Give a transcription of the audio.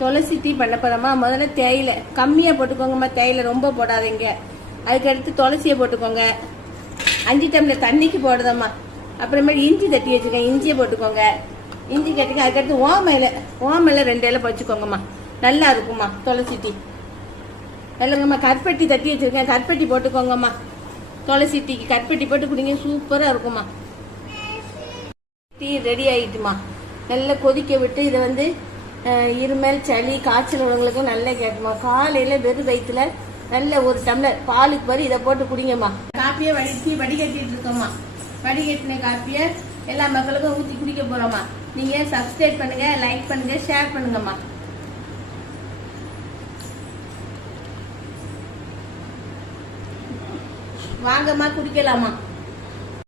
துளசி tea பண்ண போறோமா. முதல்ல தேயிலை கம்மியா போட்டுக்கோங்கம்மா, தேயிலை ரொம்ப போடாதீங்க. அதுக்கடுத்து துளசியை போட்டுக்கோங்க. 5 டம்ளர் தண்ணிக்கு போடுதம்மா. அப்புறமேல இஞ்சி தட்டி வச்சுக்கோங்க, இஞ்சியை போட்டுக்கோங்க. இஞ்சி கட்டிக்க. அதுக்கடுத்து ஓமையில 2 இலை வச்சுக்கோங்கம்மா, நல்லா இருக்கும்மா துளசி டீ. இல்லைங்கம்மா கற்பட்டி தட்டி வச்சிருக்கேன், கற்பட்டி போட்டுக்கோங்கம்மா. துளசி டீக்கு கற்பட்டி போட்டு குடிங்க, சூப்பரா இருக்கும்மா. டீ ரெடி ஆயிட்டுமா. நல்லா கொதிக்க விட்டு இதை இருமல் சளி காய்ச்சல் உள்ளவங்களுக்கு நல்லா கேட்குமா. காலையில வெறும் வயிற்றுல நல்ல 1 டம்ளர் பாலுக்கு பறி இதை போட்டு குடிங்கம்மா. காப்பியை வடிகட்டிட்டு இருக்கோம்மா. வடிகட்டின காப்பியை எல்லா மக்களுக்கும் ஊற்றி குடிக்க போறோம்மா. நீங்க சப்ஸ்கிரைப் பண்ணுங்க, லைக் பண்ணுங்க, ஷேர் பண்ணுங்கம்மா. வாங்கம்மா குடிக்கலாமா.